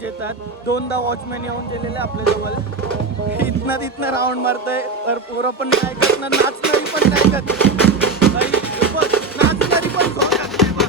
Ladies येतात. 2दा watchman येऊन गेलेले आपल्या जवळ. इथनं तिथनं राऊंड मारतंय. तर पोरं पण नाही ऐकत ना, नाचणारी पण नाही ऐकत. नाचणारी पण झोप घातली बघ.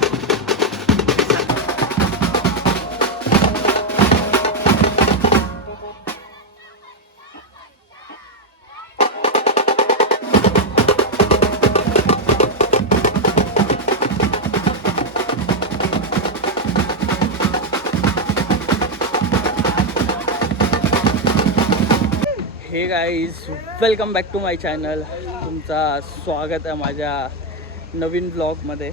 Hey guys, welcome back to my channel. तुमचा स्वागत आहे माझ्या नवीन ब्लॉगमध्ये.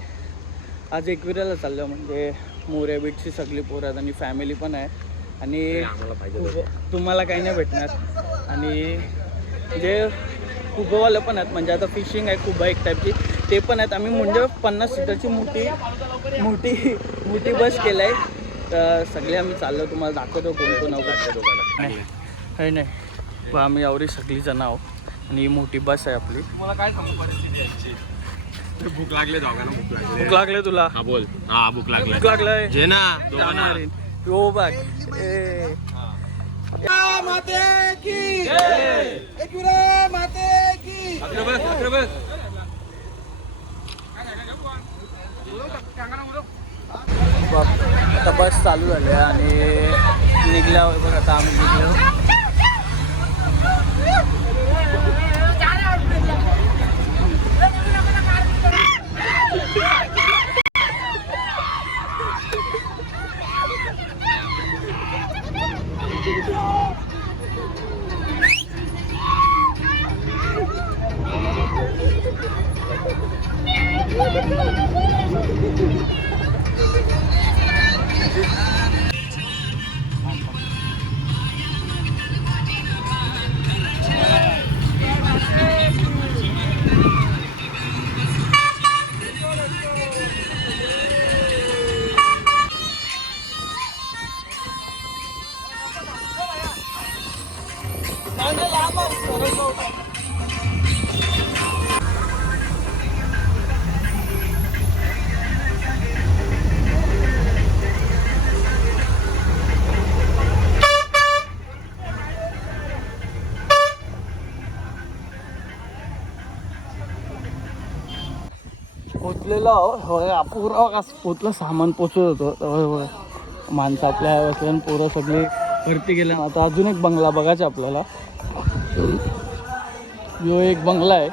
आज एकविराला चाललो, म्हणजे मोरे बीटची सगळी पोरं आहेत आणि फॅमिली पण आहे. आणि तुम्हाला काही नाही भेटणार. आणि जे कुबवालं पण आहेत, म्हणजे आता फिशिंग आहे कुबा एक टाईपची, ते पण आहेत. आम्ही म्हणजे 50 सीटरची मोठी बस केलं आहे. तर सगळे आम्ही चाललो, तुम्हाला दाखवतो कोण कोण आहे नाही. आम्ही एवढी सगळी जण आहोत आणि मोठी बस आहे आपली. मला काय सांगू परिस्थिती. भूक लागले दोघांना. भूक लागले तुला? हा बोल. हा भूक लागले. भूक लागलाय जे ना दोघांना. हो बघ. माते की एकविरा माते की. आता बस चालू झाली आणि निघल्यावर बघ आता आम्ही निघलो. पोचलेलो पूर्ण पोचलं, सामान पोचत होतं. माणसं आपल्या बसल्यान, पोरं सगळी वरती गेल्या. आता अजून एक बंगला बघायचा आपल्याला. यो एक बंगला आहे.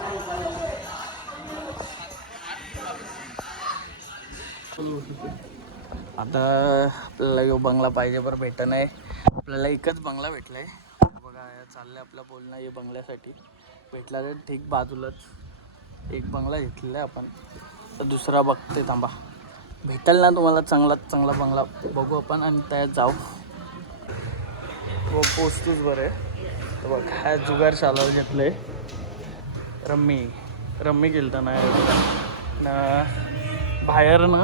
आता आपल्याला यो बंगला पाहिजे, बरं भेटत नाही आपल्याला. एकच बंगला भेटलाय बघा. चाललंय आपलं बोलणं हे बंगल्यासाठी. भेटला तर ठीक, बाजूलाच एक बंगला घेतलेला आहे आपण. तर दुसरा बघते, थांबा भेटेल ना तुम्हाला चांगला बंगला बघू आपण आणि त्यात जाऊ. व पोचतोच बरं. तर बघ काय जुगार चालवलं घेतलंय. रम्मी केलं ना बाहेर ना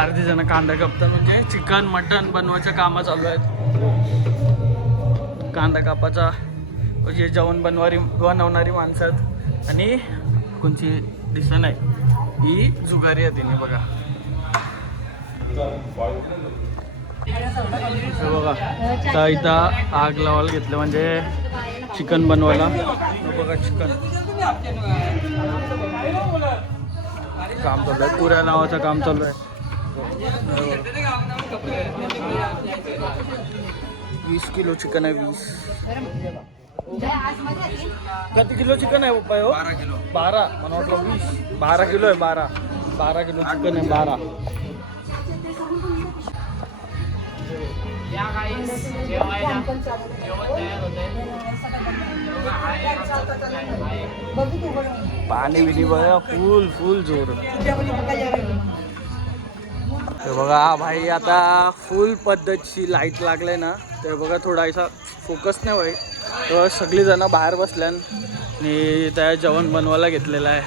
अर्धी जण कांदा कापतात, म्हणजे चिकन मटन बनवायच्या कामं चालू आहेत. कांदा कापाचा म्हणजे जेवण बनवणारी माणसं आहेत. आणि कोणची दिसत नाही ही जुगारी आहे तिने बघा. बघा तर इथं आग लावायला घेतलं, म्हणजे चिकन बनवायला. बघा चिकन काम चालू आहे, पुऱ्या नावाचं काम चालू आहे. 20 किलो चिकन आहे. 20 किती किलो चिकन आहे पप्पा? 12 किलो. 12 मला वाटलं 20. 12 किलो आहे. 12 किलो चिकन आहे. 12. पाणी बिनी बघा, फुल जोर. बघा भाई, आता फुल पद्धतची लाईट लागले ना, तर बघा थोडासा फोकस नाही होईल. तर सगळी जण बाहेर बसल्यान आणि त्या जेवण बनवायला घेतलेलं आहे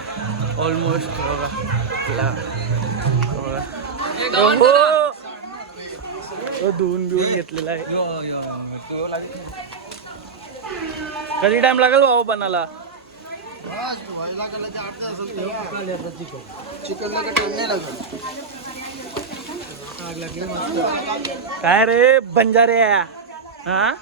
ऑलमोस्ट. बघा धुवून बिवून घेतलेला आहे. कधी टाइम लागेल बाबा बनायला? चिकन काय रे बंजारे हा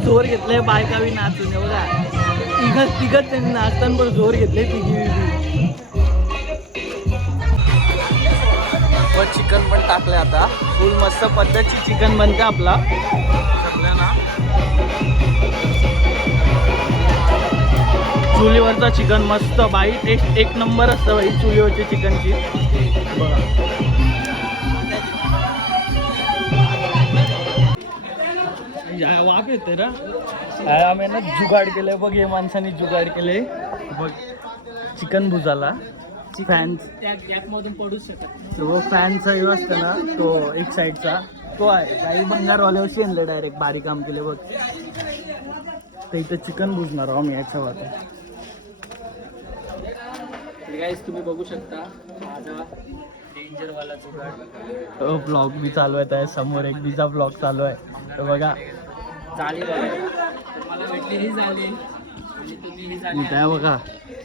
जोर घेतलाय बायकावी नाचून एवढा तिघत त्यांनी नाचताना पण जोर घेतले तिघी व चिकन पण टाकले आता फुल मस्त पद्धतची चिकन बनते आपला सगळ्यांना चुलीवरचा चिकन मस्त बाई टेस्ट एक नंबर असतं बाई चुलीवरची चिकनची बघा वाफ येते ना काय आम्ही ना जुगाड केलंय बघ हे माणसाने जुगाड केले बघ चिकन भुजाला फॅन मधून पडूच शकत तो फॅनचा हे असतं ना तो एक साईडचा तो आहे काही भंगारवाल्यावर शेणले डायरेक्ट बारीक काम केले बघ तर इथं चिकन भुजणार आहो मी याच्या वाटत गाईस तुम्ही बघू शकता माझा डेंजरवाला जुगाड ब्लॉग बी चालू आहे त्या समोर एक बीचा ब्लॉग चालू आहे तर बघा काय बघा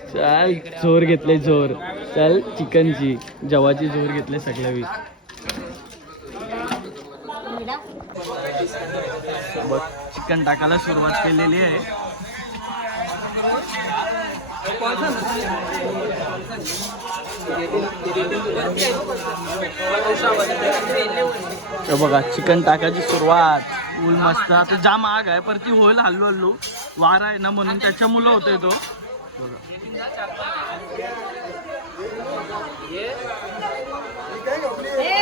चल जोर घेतले जोर चल चिकनची जवाची जोर घेतले सगळ्या वीस बघ चिकन टाकायला सुरुवात केलेली आहे बघा चिकन टाकायची सुरुवात फुल मस्त आता जाम आग आहे पर ती होईल हल्लू हल्लू वारा आहे ना म्हणून त्याच्या मुलं होते तो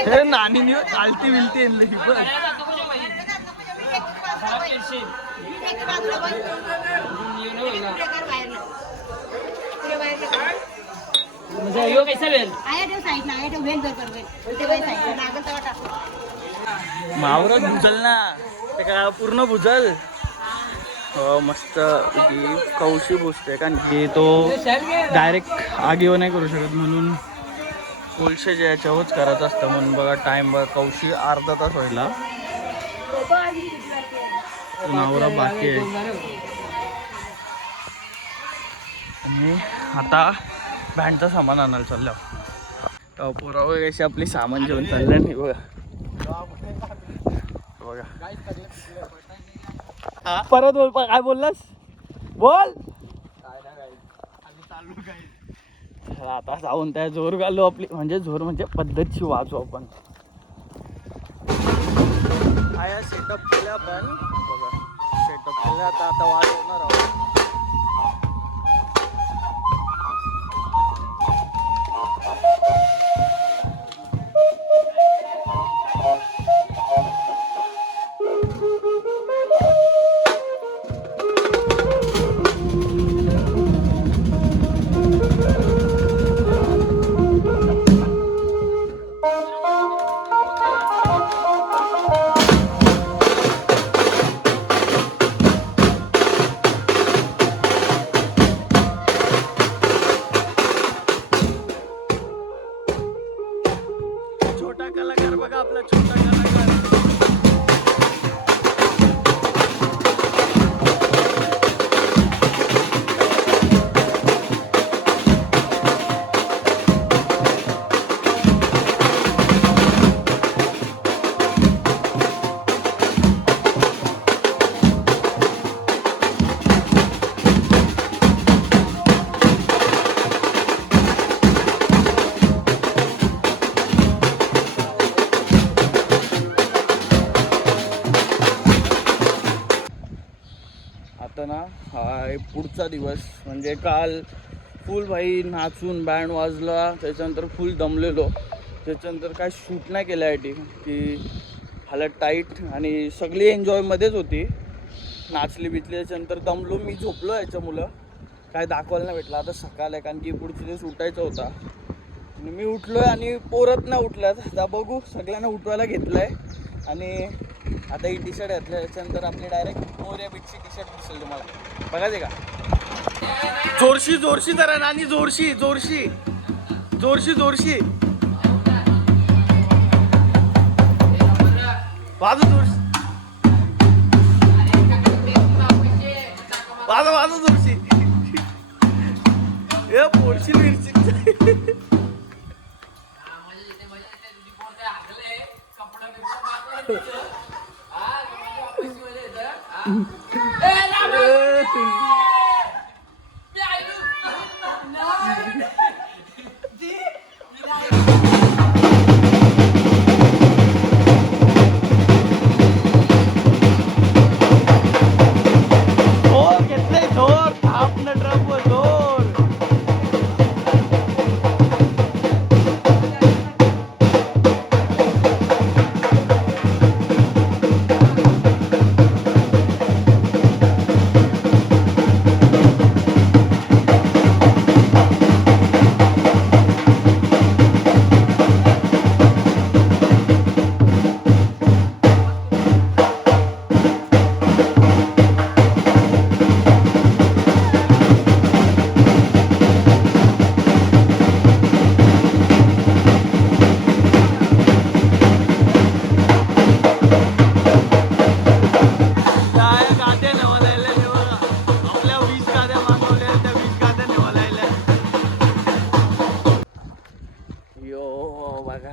हे नानी चालती विलती मावरच भुजल ना ते का पूर्ण भुजल हो मस्त कौशी भुजते कारण की तो डायरेक्ट आगीवर नाही करू शकत म्हणून कोळशे जे याच्यावरच करायचं असतं म्हणून बघा टाइम बघा कौशी अर्धा तास व्हायला मावरा बाकी आहे आणि आता बँडचं सामान आणायला चाललं पोरा वगैरे अशी आपली सामान घेऊन चाललं नाही बघा बघा परत बोल काय बोललास बोल आता जाऊन त्या जोर घालू आपली म्हणजे जोर म्हणजे पद्धतची वाचू आपण हा सेटअप केला आपण बघा सेटअप केला आता वाजवणार आहोत छोटा कलाकार बघा आपला छोटा कलाकार आता ना हा पुढचा दिवस म्हणजे काल फुल भाई नाचून बँड वाजला त्याच्यानंतर फुल दमलेलो त्याच्यानंतर काय शूट नाही केलं आहे की हालत टाईट आणि सगळी एन्जॉयमध्येच होती नाचली बिचली त्याच्यानंतर दमलो मी झोपलो याच्या मुलं काय दाखवायला नाही भेटलं आता सकाळ आहे कारण की पुढच्या दिवस उठायचा होता आणि मी उठलो आहे आणि पोरत नाही उठल्यात आता बघू सगळ्यांना उठवायला घेतलं आहे आणि आता ही टी शर्ट घातल्याच्यानंतर आपली डायरेक्ट मोर्या बीटची टी शर्ट दिसेल तुम्हाला. बघायचे का? जोरशी जोरशी जरा नानी, जोरशी जोरशी जोरशी जोरशी वाजव, जोरशी वाजव, वाजव जोरशी. ए पोरशी मिरची. जोर घेतलंय, जोर आपलं ड्रम जोर.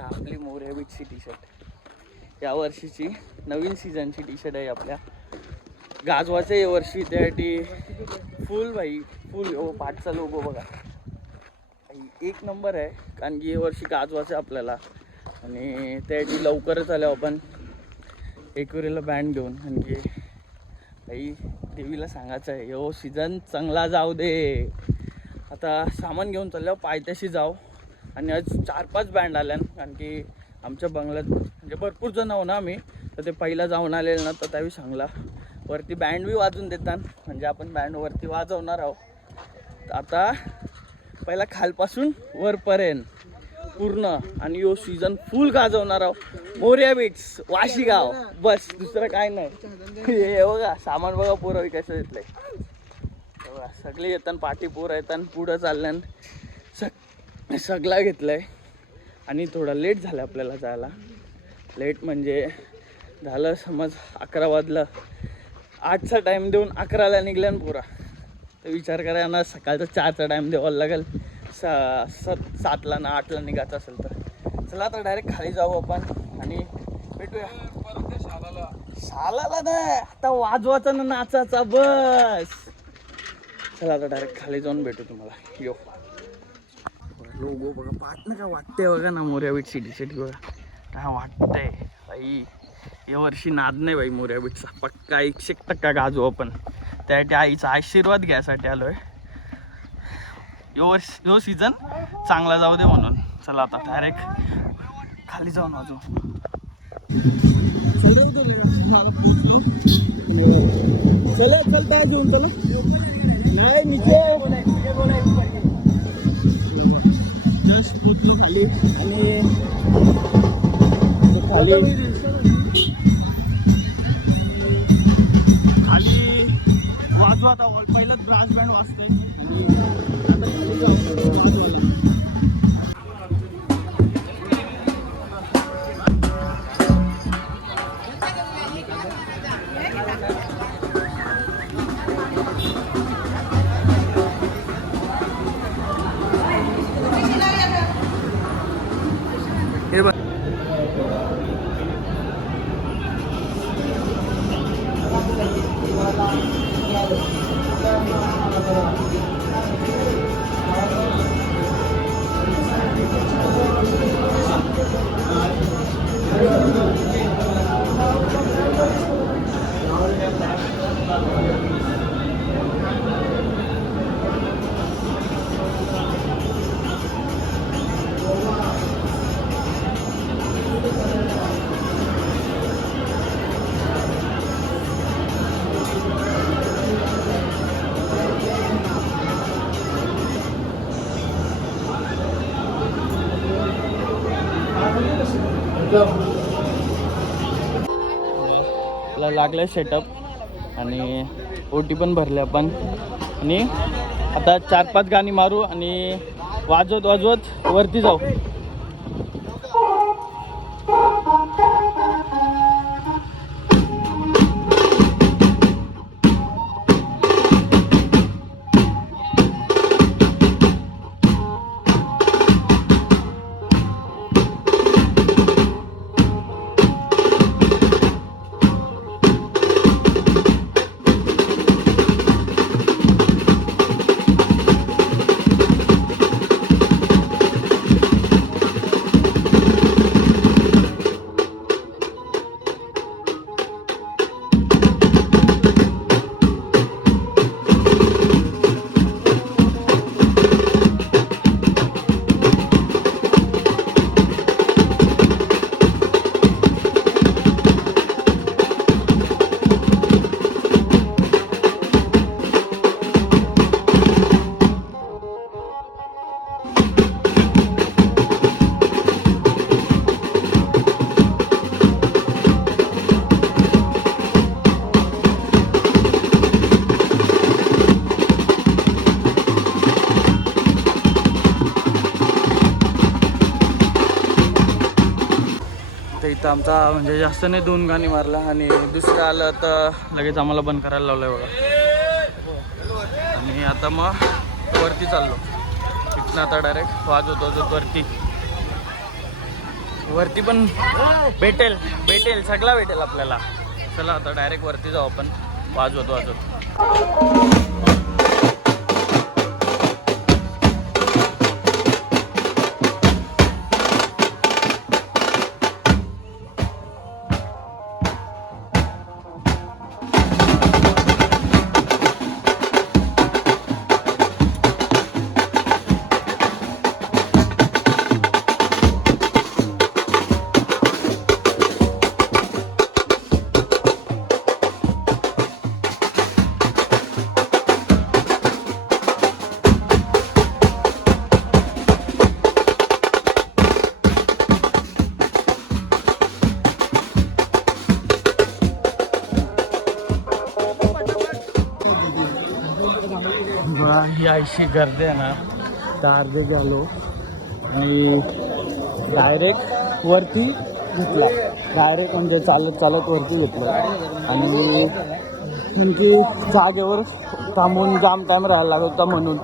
आपली मोर्या बीटची टी शर्ट या वर्षीची नवीन सीझनची टी शर्ट आहे आपल्या गाजवाच्या या वर्षी. त्यासाठी फुल भाई फुल पाठचा लोगो बघा एक नंबर आहे, कारण की या वर्षी गाजवाचं आपल्याला. आणि त्यासाठी लवकरच आल्या आपण एकविरेला बँड घेऊन, कारण की भाई देवीला सांगायचं आहे यो सीझन चांगला जाऊ दे. आता सामान घेऊन चालल्यावर पायथ्याशी जाऊ. आणि आज 4-5 बँड आल्या, कारण की आमच्या बंगल्यात म्हणजे भरपूर जण हो ना आम्ही, तर ते पहिला जाऊन आलेलं ना, तर त्यावेळी सांगला वरती बँड बी वाजून देतात, म्हणजे आपण बँड वरती वाजवणार आहोत. आता पहिला खालपासून वरपर्यंत पूर्ण आणि यो सीझन फुल गाजवणार आहोत. मोर्या बीट्स वाशीगाव, बस दुसरं काय नाही. हे बघा सामान बघा पोरं कसं घेतलंय बघा, सगळे येतात पाठी पोरं येतात, पुढं चालल्यान सगळा घेतलाय. आणि थोडा लेट झाला आपल्याला जायला. लेट म्हणजे झालं समज 11 वाजलं, 8चा टाईम देऊन 11ला निघल्यान पोरा. तर विचार करा ना, सकाळचा 4चा टाईम द्यावा लागेल. 7ला ना 8ला निघायचं असेल तर. चला आता डायरेक्ट खाली जाऊ आपण आणि भेटूया शालाला नाही, आता वाजवाचा ना नाचाचा बस. चला आता डायरेक्ट खाली जाऊन भेटू तुम्हाला. यो लोगो बघा, पाठ ना काय वाटतंय बघा ना, मोर्या बीटची टी शर्ट बघा काय वाटतंय भाई. या वर्षी नाद नाही भाई मोर्या बीटचा, पक्का 100% गाजू आपण. त्यासाठी आईचा आशीर्वाद घ्यायसाठी आलोय. यो सीझन चांगला जाऊ दे म्हणून. चला आता डायरेक्ट खाली जाऊन वाजू. चला चलता अजून, चला नाही नीचे जस्ट पोचलो खाली. आणि खाली वाजवा आता, पहिलंच ब्रास बँड वाजतंय. आता खाली वाजवायला हे बघ. लागलं सेटअप आणि ओटी पण भरले आपण आणि आता 4-5 गाणी मारू आणि वाजवत वाजवत वरती जाऊ. इथं आमचा म्हणजे जास्त नाही 2 गाणी मारला आणि दुसरं आलं तर लगेच आम्हाला बंद करायला लावलं आहे बघा. आणि आता मग वरती चाललो. तिथनं आता डायरेक्ट वाजवत वरती पण भेटेल सगळा भेटेल आपल्याला. चला आता डायरेक्ट वरती जाऊ आपण वाजवत. ही अशी गर्दी आहे ना, त्या अर्धे गेलो आणि डायरेक्ट वरती घेतला. डायरेक्ट म्हणजे चालत वरती घेतलं आणि आणखी जागेवर थांबून जाम टाईम राहायला लागत होता म्हणून.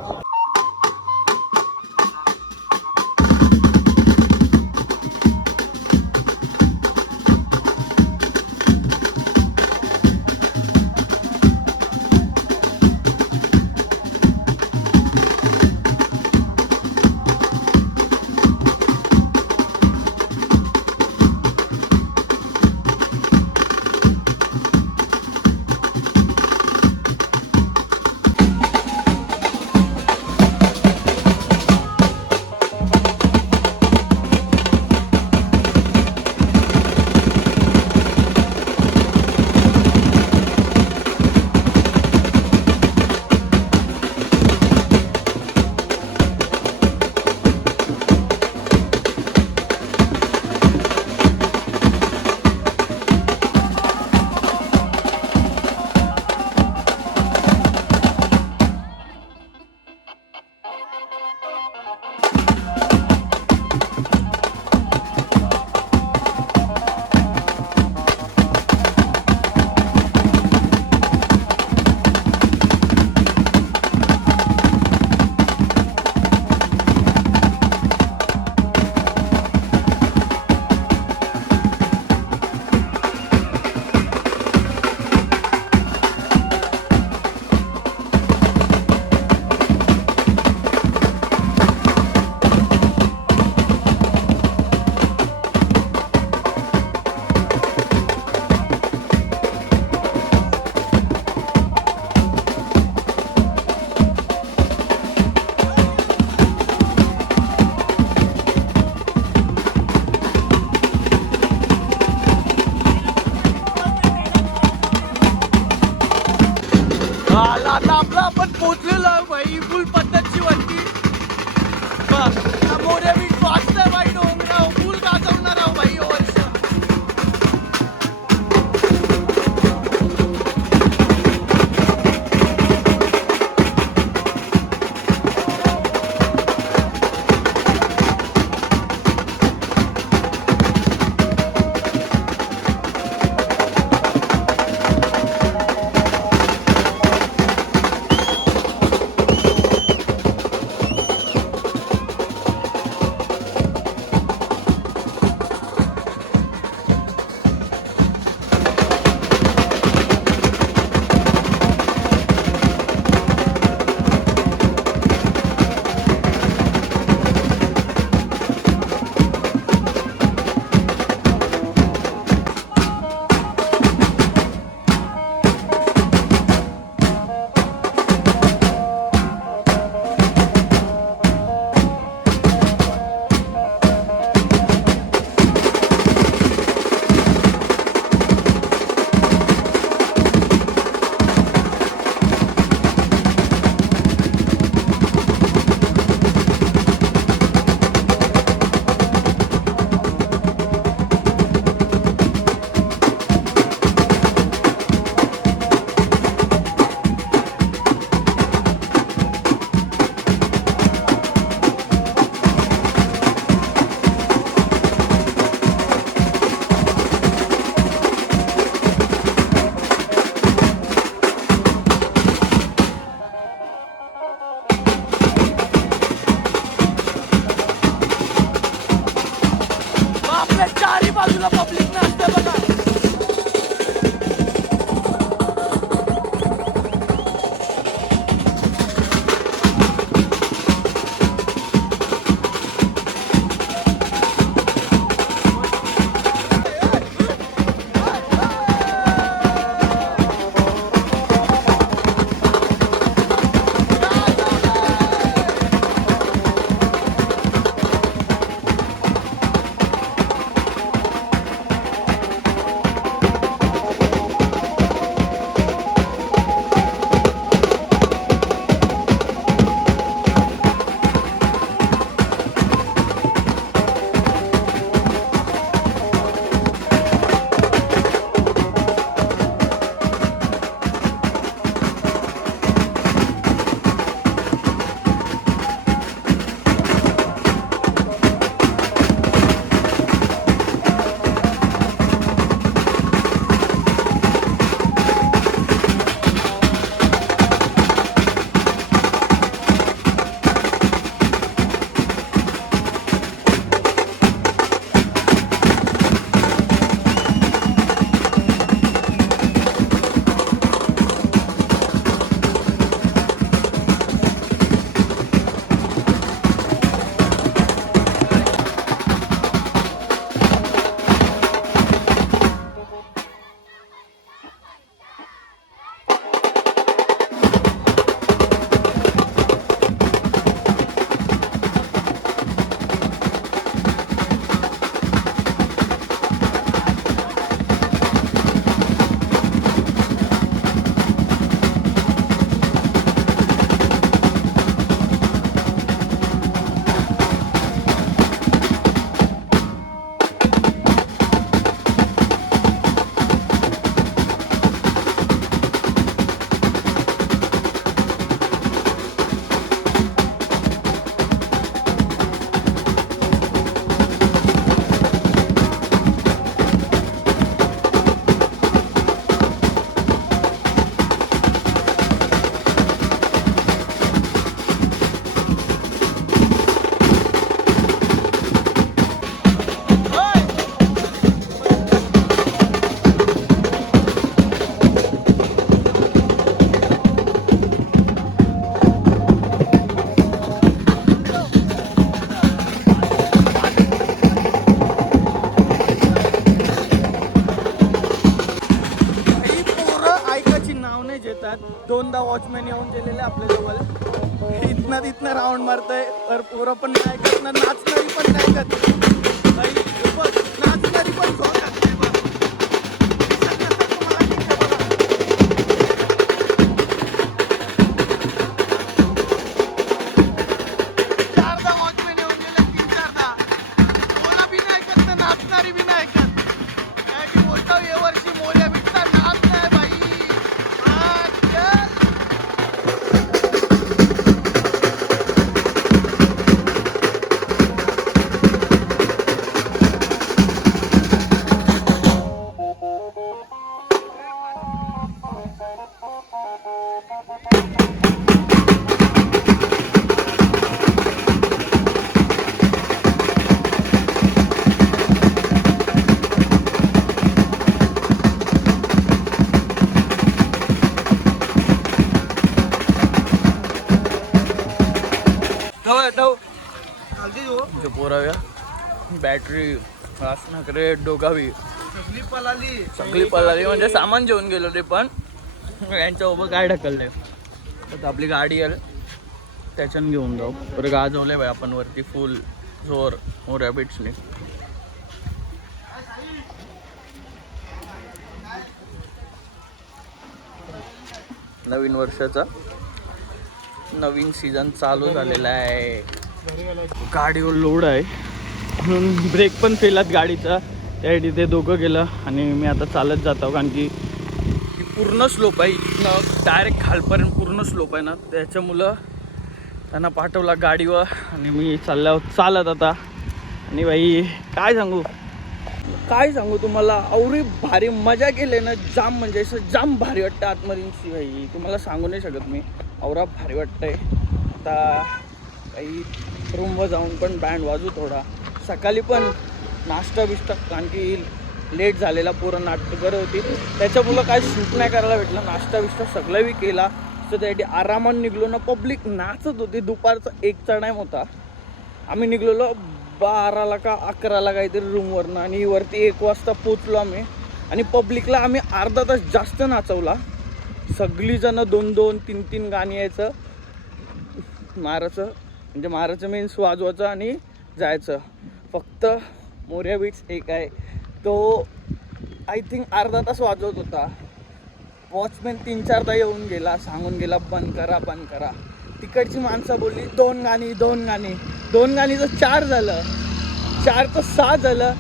आता आपलं आपण पोचलेलो आहे भाई फुल पद्धतची वरती. मोरे मी वाचतोय भाई डोंगराव फुल गाजवणार आहो भाई वर्ष. वॉचमॅन येऊन गेलेले आपल्या जवळ. इथनं तिथनं राऊंड मारतंय तर पोरं पण नाही ऐकत ना, नाचणारी पण नाही ऐकत. बाई, हे बघ, नाचणारी पण झोप लागते बघ. दिसत नसेल तुम्हाला ठीक आहे बघा. चारदा वॉचमॅन येऊन गेले, 3-4दा. पोरं बी नाही ऐकत ना, नाचणारी बी नाही ऐकत. काय की बोलतो या वर्षी मोऱ्या बिटचा नाच नाही बाई. हा, चल. जो पोराव्या बॅटरी नकरे डोकावी सगळी पळाली म्हणजे सामान घेऊन गेलो ते पण यांच्या उभं काय ढकललंय. तर आपली गाडी आहे त्याच्यानं घेऊन जाऊ. बरं गाजवलंय बाई आपण वरती फुल जोर मोऱ्या बिट्सने. नवीन वर्षाचा नवीन सीझन चालू झालेला आहे. गाडीवर लोड आहे म्हणून ब्रेक पण फेलात गाडीचा, त्यासाठी ते दोघं गेलं आणि मी आता चालत जातो. कारण की पूर्ण स्लोप आहे, इथनं डायरेक्ट खालपर्यंत पूर्ण स्लोप आहे ना, त्याच्यामुळं त्यांना पाठवला गाडीवर आणि मी चालत आता. आणि बाई काय सांगू तुम्हाला, आवरी भारी मजा केली ना, जाम म्हणजे असं जाम भारी वाटतं आतमधून भाई. तुम्हाला सांगू नाही शकत मी, आवरा भारी वाटतंय. आता काही रूमवर जाऊन पण बँड वाजू थोडा. सकाळी पण नाश्ता बिष्टा, कारण की लेट झालेला, पोरं नाटकं करत होती त्याच्यामुळं काय शूट नाही करायला भेटलं. नाश्ता बिष्टा सगळं बी केला तर त्यासाठी आरामात निघलो ना. पब्लिक नाचत होती. दुपारचा 1चा टाईम होता. आम्ही निघलेलो 12ला का 11ला काहीतरी रूमवरनं आणि वरती 1 वाजता पोचलो आम्ही. आणि पब्लिकला आम्ही अर्धा तास जास्त नाचवला. सगळीजणं 2-2, 3-3 गाणी यायचं मारायचं मीन्स वाजवायचं आणि जायचं. फक्त मोऱ्या बीट्स एक आहे, तो आय थिंक अर्धा तास वाजवत होता. वॉचमॅन 3-4दा येऊन गेला, सांगून गेला बंद करा. तिकडची माणसं बोलली 2 गाणी 2 गाणीचं 4 झालं, 4 तर 6 झालं.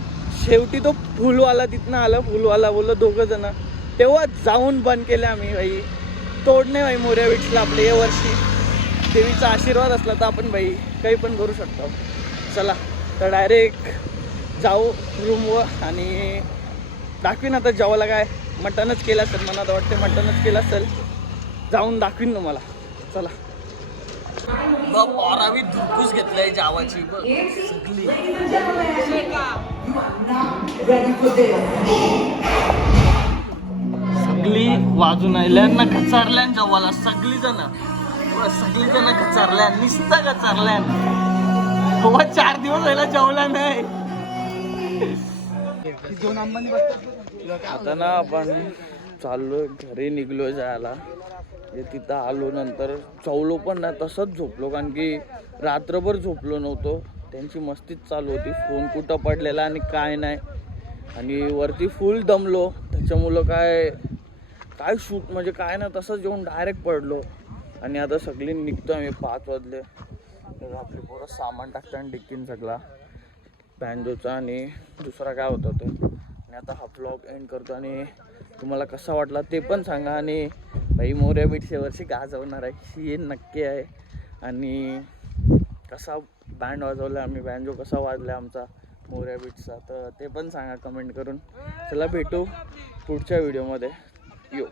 शेवटी तो फुलवाला तिथनं आला, फुलवाला बोललो 2 जण, तेव्हा जाऊन बंद केले आम्ही. भाई तोडणे भाई मोऱ्या बीट्सला आपले या वर्षी देवीचा आशीर्वाद असला तर आपण भाई काही पण करू शकतो. चला तर डायरेक्ट जाऊ रूमवर आणि दाखवीन आता जेवायला काय मटनच केलं असेल, मला तर वाटते मटनच केलं असेल. जाऊन दाखवीन तुम्हाला. चला बारावी धुकूस घेतलंय जावाची सगळी वाजून आयल्यांना कचारल्यान जेवायला. सगळी जण कचारल्या, निस्ता कचारल्या. 4 दिवस व्हायला जेवला नाही. आता ना आपण चाललो घरी, निघलो जायला. तिथं आलो, नंतर चवलो पण ना, तसंच झोपलो. कारण की रात्रभर झोपलो नव्हतो. त्यांची मस्तीच चालू होती, फोन कुठं पडलेला आणि काय नाही. आणि वरती फुल दमलो, त्याच्यामुळं काय शूट म्हणजे काय ना, तसंच येऊन डायरेक्ट पडलो. आणि आता सगळी निघतो आम्ही. 5 वाजले. तर आपली पोरं सामान टाकताना डिक्कीन सगळा बँजोचा आणि दुसरा काय होता तो. आणि आता हा ब्लॉग एंड करतो आणि तुम्हाला कसा वाटला ते पण सांगा. आणि भाई मोऱ्या बीट्सच्या वर्षी गाजवणार आहे हे नक्की आहे. आणि कसा बँड वाजवला आम्ही, बँजो कसा वाजला आमचा मोऱ्या बीट्सचा, तर ते पण सांगा कमेंट करून. चला भेटू पुढच्या व्हिडिओमध्ये. यो.